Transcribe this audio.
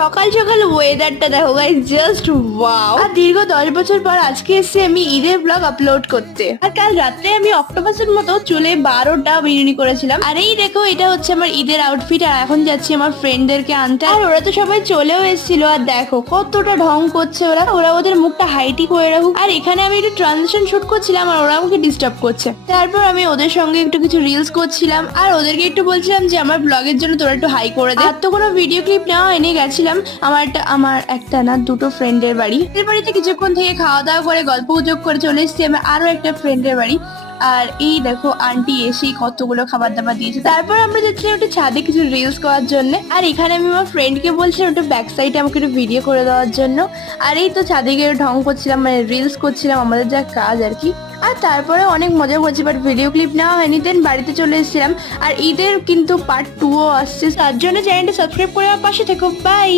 সকাল সকাল ওয়েদারটা দেখো গাইস, জাস্ট ওয়াও। আর দীর্ঘ 10 বছর পর আজকে এসে আমি ঈদের ব্লগ আপলোড করতে। আর কাল রাত্রে আমি অক্টোপাসের মতো চুলে 12টা বিরিয়ানি করেছিলাম। আর এই দেখো, এটা হচ্ছে আমার ঈদের আউটফিট। আর এখন যাচ্ছি আমার ফ্রেন্ডদেরকে আনতে। আর ওরা তো সবাই চলেও এসেছিল। আর দেখো কতটা ঢং করছে ওরা। ওরা ওদের মুখটা হাইটি করে রাখুক। আর এখানে আমি একটু ট্রানজিশন শুট করছিলাম আর ওরা আমাকে ডিস্টার্ব করছে। তারপর আমি ওদের সঙ্গে একটু কিছু রিলস করছিলাম আর ওদেরকে একটু বলছিলাম যে আমার ব্লগের জন্য তোরা একটু হাই করে দে। আর তো কোনো ভিডিও ক্লিপ নেওয়া হয়নি, গেছিলাম আমার একটা না দুটো ফ্রেন্ডের বাড়ি। এর বাড়িতে কিছুক্ষণ থেকে খাওয়া দাওয়া করে গল্প গুজব করে চলে এসেছি আমি আরো একটা ফ্রেন্ডের বাড়ি। আর এই দেখো আন্টি এসেই কতগুলো খাবার দাবার দিয়েছে। তারপর আমরা যাচ্ছিলাম একটু ছাদে কিছু রিলস করার জন্য। আর এখানে আমি আমার ফ্রেন্ডকে বলছিলাম একটু ব্যাক সাইডে আমাকে একটু ভিডিও করে দেওয়ার জন্য। আর এই তো ছাদে গিয়ে ঢং করছিলাম, মানে রিলস করছিলাম, আমাদের যা কাজ আর কি। আর তারপরে অনেক মজা করছি, বাট ভিডিও ক্লিপ নেওয়া হয়নি। দেন বাড়িতে চলে এসেছিলাম। আর ঈদের কিন্তু পার্ট 2ও আসছে, তার জন্য চ্যানেলটা সাবস্ক্রাইব করে আমার পাশে থেকো। বাই।